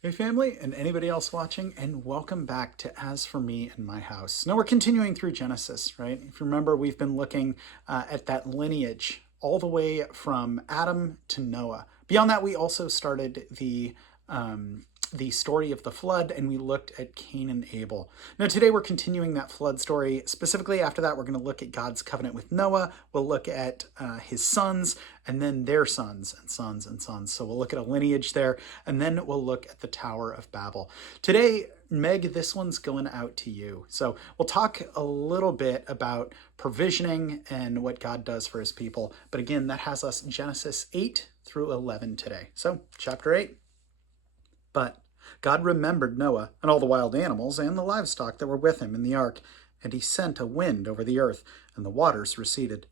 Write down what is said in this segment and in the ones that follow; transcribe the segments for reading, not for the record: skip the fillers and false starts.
Hey family, and anybody else watching, and welcome back to As For Me and My House. Now we're continuing through Genesis, right? If you remember, we've been looking at that lineage all the way from Adam to Noah. Beyond that, we also started the story of the flood, and we looked at Cain and Abel. Now today we're continuing that flood story. Specifically after that, we're going to look at God's covenant with Noah. We'll look at his sons, and then their sons and sons and sons. So we'll look at a lineage there, and then we'll look at the Tower of Babel. Today, Meg, this one's going out to you. So we'll talk a little bit about provisioning and what God does for his people. But again, that has us Genesis 8 through 11 today. So chapter 8. But God remembered Noah and all the wild animals and the livestock that were with him in the ark, and he sent a wind over the earth, and the waters receded.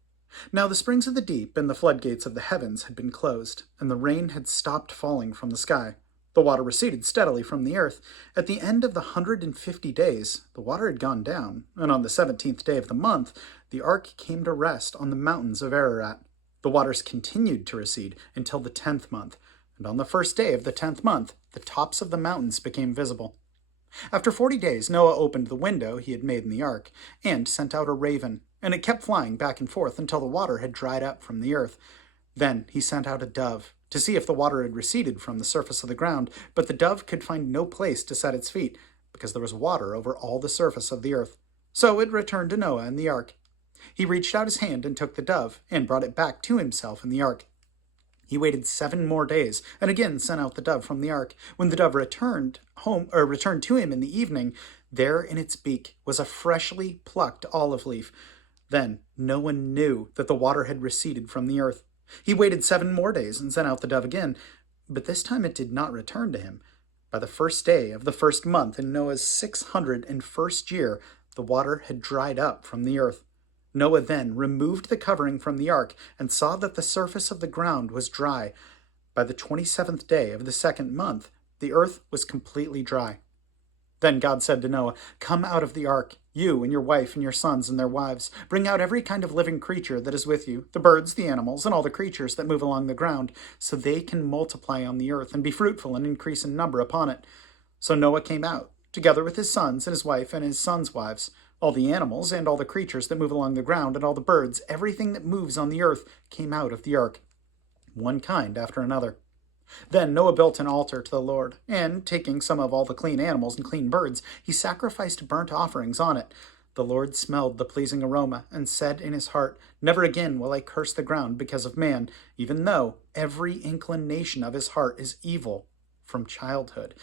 Now the springs of the deep and the floodgates of the heavens had been closed, and the rain had stopped falling from the sky. The water receded steadily from the earth. At the end of the 150 days, the water had gone down, and on the 17th day of the month, the ark came to rest on the mountains of Ararat. The waters continued to recede until the 10th month, and on the first day of the 10th month, the tops of the mountains became visible. After 40 days, Noah opened the window he had made in the ark, and sent out a raven, and it kept flying back and forth until the water had dried up from the earth. Then he sent out a dove, to see if the water had receded from the surface of the ground, but the dove could find no place to set its feet, because there was water over all the surface of the earth. So it returned to Noah in the ark. He reached out his hand and took the dove, and brought it back to himself in the ark. He waited 7 more days, and again sent out the dove from the ark. When the dove returned to him in the evening, there in its beak was a freshly plucked olive leaf. Then no one knew that the water had receded from the earth. He waited 7 more days and sent out the dove again, but this time it did not return to him. By the first day of the first month in Noah's 601st year, the water had dried up from the earth. Noah then removed the covering from the ark and saw that the surface of the ground was dry. By the 27th day of the second month, the earth was completely dry. Then God said to Noah, "Come out of the ark, you and your wife and your sons and their wives. Bring out every kind of living creature that is with you, the birds, the animals, and all the creatures that move along the ground, so they can multiply on the earth and be fruitful and increase in number upon it." So Noah came out, together with his sons and his wife and his sons' wives. All the animals and all the creatures that move along the ground and all the birds, everything that moves on the earth, came out of the ark, one kind after another. Then Noah built an altar to the Lord, and taking some of all the clean animals and clean birds, he sacrificed burnt offerings on it. The Lord smelled the pleasing aroma and said in his heart, "Never again will I curse the ground because of man, even though every inclination of his heart is evil from childhood.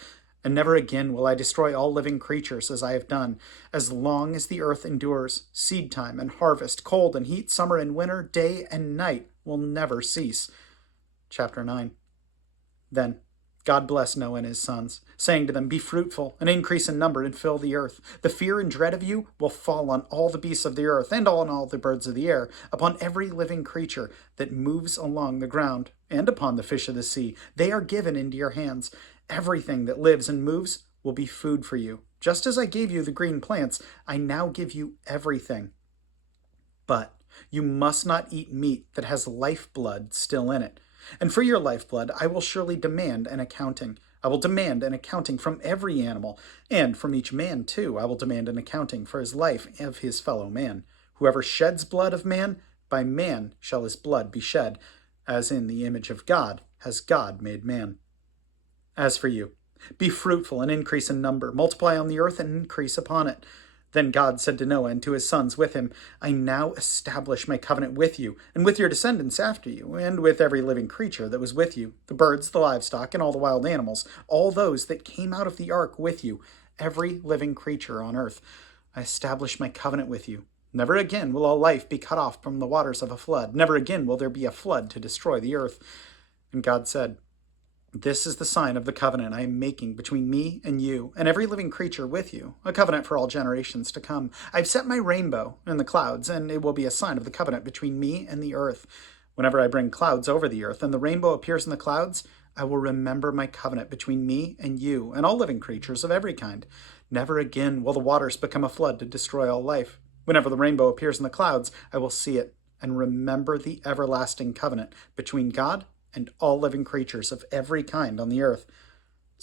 And never again will I destroy all living creatures as I have done. As long as the earth endures, seed time and harvest, cold and heat, summer and winter, day and night will never cease." Chapter 9. Then God blessed Noah and his sons, saying to them, "Be fruitful and increase in number and fill the earth. The fear and dread of you will fall on all the beasts of the earth and on all the birds of the air, upon every living creature that moves along the ground, and upon the fish of the sea. They are given into your hands. Everything that lives and moves will be food for you. Just as I gave you the green plants, I now give you everything. But you must not eat meat that has lifeblood still in it. And for your lifeblood I will surely demand an accounting. I will demand an accounting from every animal, and from each man too I will demand an accounting for his life of his fellow man. Whoever sheds blood of man, by man shall his blood be shed, as in the image of God has God made man. As for you, be fruitful and increase in number, multiply on the earth and increase upon it." Then God said to Noah and to his sons with him, "I now establish my covenant with you, and with your descendants after you, and with every living creature that was with you, the birds, the livestock, and all the wild animals, all those that came out of the ark with you, every living creature on earth. I establish my covenant with you. Never again will all life be cut off from the waters of a flood. Never again will there be a flood to destroy the earth." And God said, "This is the sign of the covenant I am making between me and you and every living creature with you, a covenant for all generations to come. I've set my rainbow in the clouds, and it will be a sign of the covenant between me and the earth. Whenever I bring clouds over the earth and the rainbow appears in the clouds, I will remember my covenant between me and you and all living creatures of every kind. Never again will the waters become a flood to destroy all life. Whenever the rainbow appears in the clouds, I will see it and remember the everlasting covenant between God and all living creatures of every kind on the earth."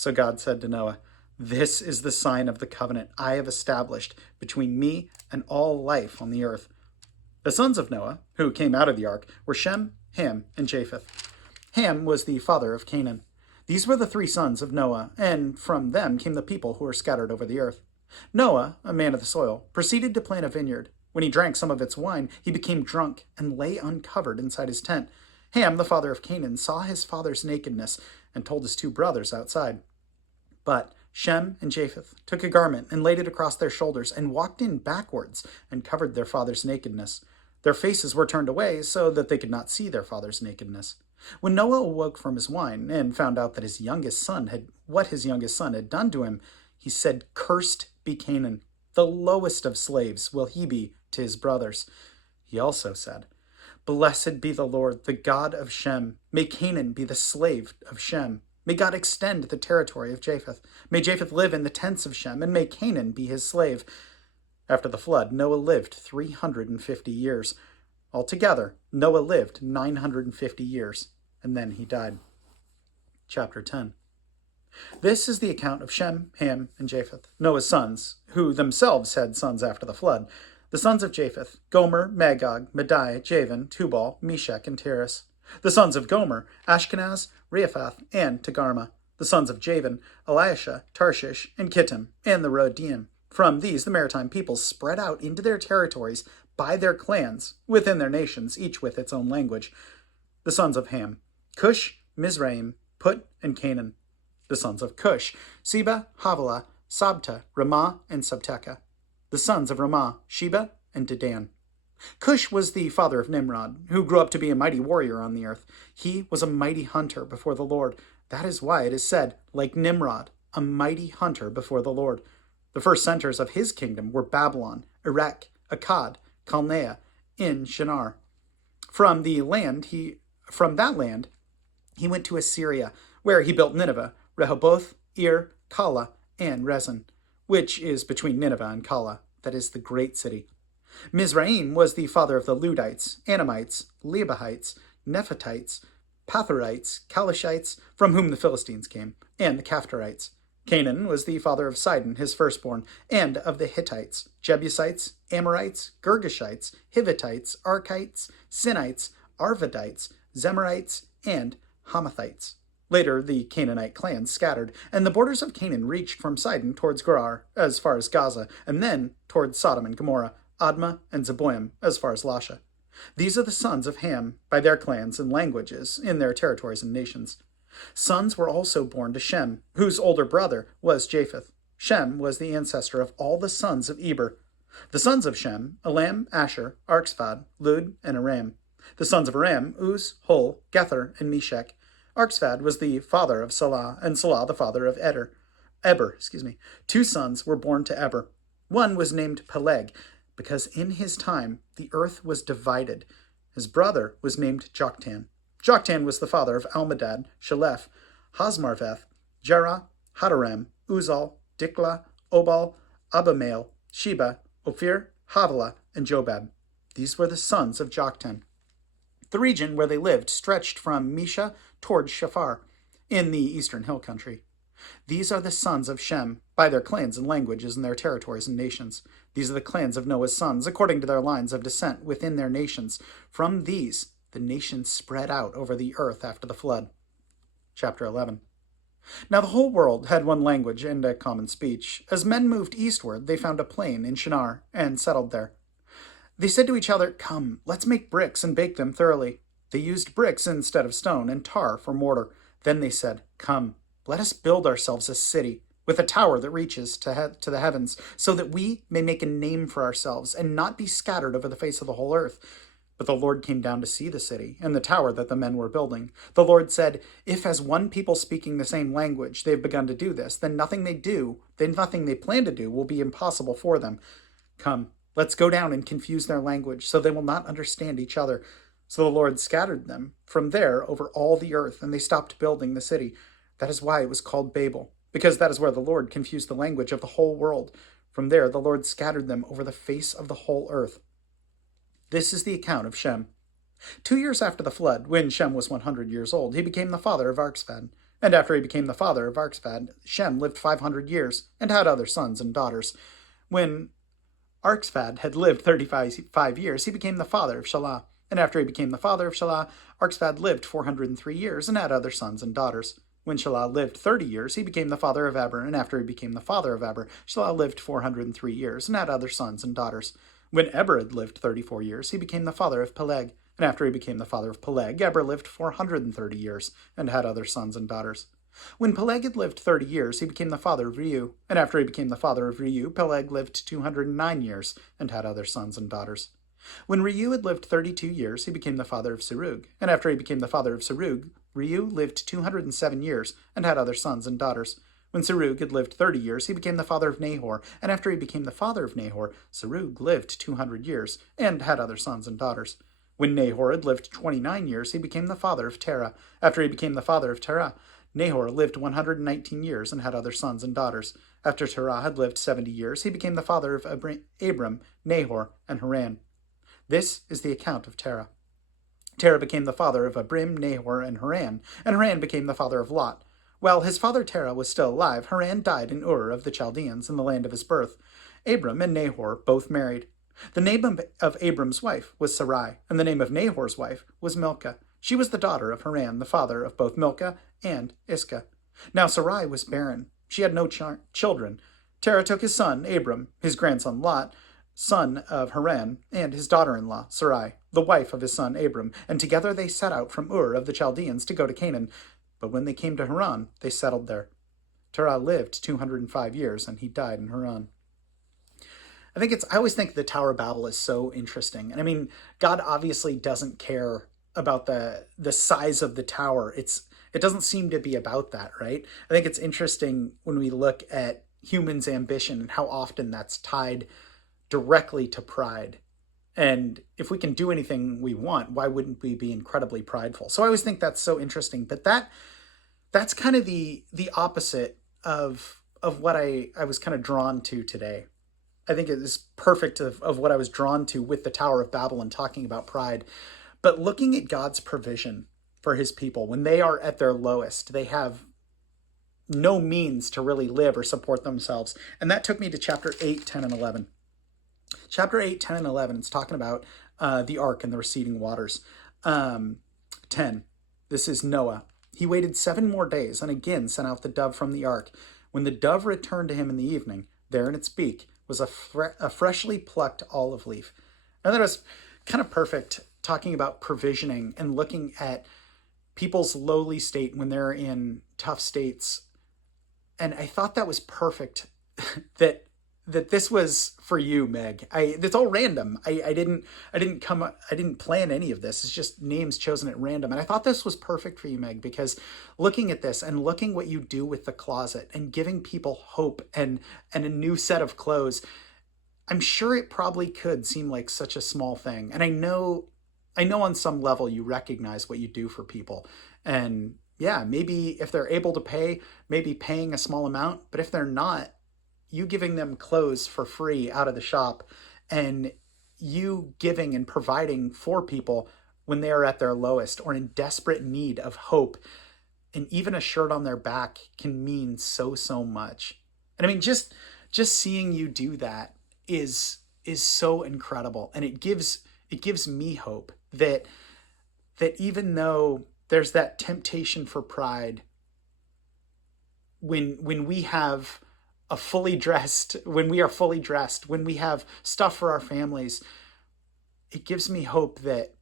So God said to Noah, "This is the sign of the covenant I have established between me and all life on the earth." The sons of Noah, who came out of the ark, were Shem, Ham, and Japheth. Ham was the father of Canaan. These were the three sons of Noah, and from them came the people who were scattered over the earth. Noah, a man of the soil, proceeded to plant a vineyard. When he drank some of its wine, he became drunk and lay uncovered inside his tent. Ham, the father of Canaan, saw his father's nakedness and told his two brothers outside. But Shem and Japheth took a garment and laid it across their shoulders and walked in backwards and covered their father's nakedness. Their faces were turned away so that they could not see their father's nakedness. When Noah awoke from his wine and found out that his youngest son had done to him, he said, "Cursed be Canaan, the lowest of slaves will he be to his brothers." He also said, "Blessed be the Lord, the God of Shem. May Canaan be the slave of Shem. May God extend the territory of Japheth. May Japheth live in the tents of Shem, and may Canaan be his slave." After the flood, Noah lived 350 years. Altogether, Noah lived 950 years, and then he died. Chapter 10. This is the account of Shem, Ham, and Japheth, Noah's sons, who themselves had sons after the flood. The sons of Japheth: Gomer, Magog, Madai, Javan, Tubal, Meshech, and Tiras. The sons of Gomer: Ashkenaz, Rephath, and Togarmah. The sons of Javan: Eliashah, Tarshish, and Kittim, and the Rodaim. From these the maritime peoples spread out into their territories by their clans, within their nations, each with its own language. The sons of Ham: Cush, Mizraim, Put, and Canaan. The sons of Cush: Seba, Havilah, Sabta, Ramah, and Sabteca. The sons of Ramah: Sheba and Dedan. Cush was the father of Nimrod, who grew up to be a mighty warrior on the earth. He was a mighty hunter before the Lord. That is why it is said, like Nimrod, a mighty hunter before the Lord. The first centers of his kingdom were Babylon, Erech, Akkad, Calneh, in Shinar. From that land he went to Assyria, where he built Nineveh, Rehoboth, Ir, Calah, and Rezin, which is between Nineveh and Calah, that is the great city. Mizraim was the father of the Ludites, Anamites, Lebahites, Nephatites, Patharites, Calishites, from whom the Philistines came, and the Caphtorites. Canaan was the father of Sidon, his firstborn, and of the Hittites, Jebusites, Amorites, Girgashites, Hivitites, Arkites, Sinites, Arvadites, Zemarites, and Hamathites. Later, the Canaanite clans scattered, and the borders of Canaan reached from Sidon towards Gerar, as far as Gaza, and then towards Sodom and Gomorrah, Admah, and Zeboim, as far as Lasha. These are the sons of Ham, by their clans and languages, in their territories and nations. Sons were also born to Shem, whose older brother was Japheth. Shem was the ancestor of all the sons of Eber. The sons of Shem: Elam, Asher, Arxphad, Lud, and Aram. The sons of Aram: Uz, Hul, Gether, and Meshech. Arxphad was the father of Salah, and Salah the father of Eber. Two sons were born to Eber. One was named Peleg, because in his time the earth was divided. His brother was named Joktan. Joktan was the father of Almadad, Shalef, Hazmarveth, Jerah, Hadaram, Uzal, Dikla, Obal, Abimael, Sheba, Ophir, Havilah, and Jobab. These were the sons of Joktan. The region where they lived stretched from Mesha towards Shafar, in the eastern hill country. These are the sons of Shem, by their clans and languages and their territories and nations. These are the clans of Noah's sons, according to their lines of descent within their nations. From these, the nations spread out over the earth after the flood. Chapter 11. Now the whole world had one language and a common speech. As men moved eastward, they found a plain in Shinar and settled there. They said to each other, "Come, let's make bricks and bake them thoroughly." They used bricks instead of stone and tar for mortar. Then they said, "Come, let us build ourselves a city with a tower that reaches to the heavens, so that we may make a name for ourselves and not be scattered over the face of the whole earth." But the Lord came down to see the city and the tower that the men were building. The Lord said, "If as one people speaking the same language they have begun to do this, then nothing they plan to do will be impossible for them. Come, let's go down and confuse their language, so they will not understand each other." So the Lord scattered them from there over all the earth, and they stopped building the city. That is why it was called Babel, because that is where the Lord confused the language of the whole world. From there the Lord scattered them over the face of the whole earth. This is the account of Shem. 2 years after the flood, when Shem was 100 years old, he became the father of Arxphad. And after he became the father of Arphaxad, Shem lived 500 years and had other sons and daughters. When Arphaxad had lived 35 years, he became the father of Shelah. And after he became the father of Shelah, Arphaxad lived 403 years and had other sons and daughters. When Shelah lived 30 years, he became the father of Eber. And after he became the father of Eber, Shelah lived 403 years and had other sons and daughters. When Eber had lived 34 years, he became the father of Peleg. And after he became the father of Peleg, Eber lived 430 years and had other sons and daughters. When Peleg had lived 30 years, he became the father of Reu. And after he became the father of Reu, Peleg lived 209 years and had other sons and daughters. When Reu had lived 32 years, he became the father of Serug. And after he became the father of Serug, Reu lived 207 years and had other sons and daughters. When Serug had lived 30 years, he became the father of Nahor. And after he became the father of Nahor, Serug lived 200 years and had other sons and daughters. When Nahor had lived 29 years, he became the father of Terah. After he became the father of Terah, Nahor lived 119 years and had other sons and daughters. After Terah had lived 70 years, he became the father of Abram, Nahor, and Haran. This is the account of Terah. Terah became the father of Abram, Nahor, and Haran became the father of Lot. While his father Terah was still alive, Haran died in Ur of the Chaldeans in the land of his birth. Abram and Nahor both married. The name of Abram's wife was Sarai, and the name of Nahor's wife was Milcah. She was the daughter of Haran, the father of both Milcah and Iscah. Now Sarai was barren. She had no children. Terah took his son, Abram, his grandson Lot, son of Haran, and his daughter-in-law, Sarai, the wife of his son Abram, and together they set out from Ur of the Chaldeans to go to Canaan. But when they came to Haran, they settled there. Terah lived 205 years, and he died in Haran. I always think the Tower of Babel is so interesting. And I mean, God obviously doesn't care about the size of the tower. It doesn't seem to be about that, right? I think it's interesting when we look at humans' ambition and how often that's tied directly to pride. And if we can do anything we want, why wouldn't we be incredibly prideful? So I always think that's so interesting. But that's kind of the opposite of what I was kind of drawn to today. I think it is perfect of what I was drawn to with the Tower of Babel and talking about pride. But looking at God's provision for his people, when they are at their lowest, they have no means to really live or support themselves. And that took me to chapter 8, 10, and 11. Chapter 8, 10, and 11, it's talking about the ark and the receding waters. 10, this is Noah. He waited 7 more days and again sent out the dove from the ark. When the dove returned to him in the evening, there in its beak was a freshly plucked olive leaf. And that was kind of perfect, talking about provisioning and looking at people's lowly state when they're in tough states. And I thought that was perfect that this was for you, Meg. It's all random. I didn't plan any of this. It's just names chosen at random. And I thought this was perfect for you, Meg, because looking at this and looking what you do with the closet and giving people hope and a new set of clothes, I'm sure it probably could seem like such a small thing. And I know on some level you recognize what you do for people. And yeah, maybe if they're able to pay, maybe paying a small amount, but if they're not, you giving them clothes for free out of the shop and you giving and providing for people when they are at their lowest or in desperate need of hope, and even a shirt on their back can mean so much. And I mean, just seeing you do that is so incredible. And it gives me hope that even though there's that temptation for pride, when we have when we are fully dressed, when we have stuff for our families, it gives me hope that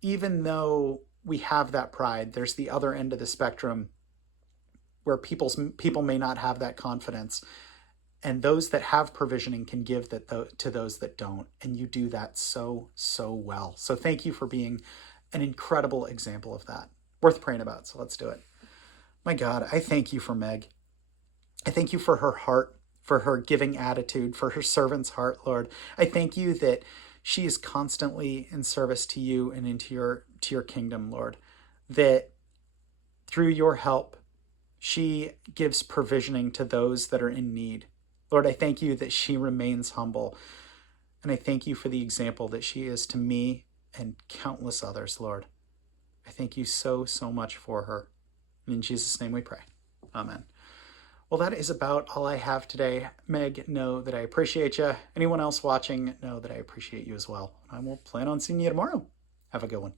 even though we have that pride, there's the other end of the spectrum where people may not have that confidence. And those that have provisioning can give that to those that don't. And you do that so well. So thank you for being an incredible example of that. Worth praying about. So let's do it. My God, I thank you for Meg. I thank you for her heart, for her giving attitude, for her servant's heart, Lord. I thank you that she is constantly in service to you and into your kingdom, Lord. That through your help, she gives provisioning to those that are in need. Lord, I thank you that she remains humble. And I thank you for the example that she is to me and countless others, Lord. I thank you so much for her. And in Jesus' name we pray. Amen. Well, that is about all I have today. Meg, know that I appreciate you. Anyone else watching, know that I appreciate you as well. I will plan on seeing you tomorrow. Have a good one.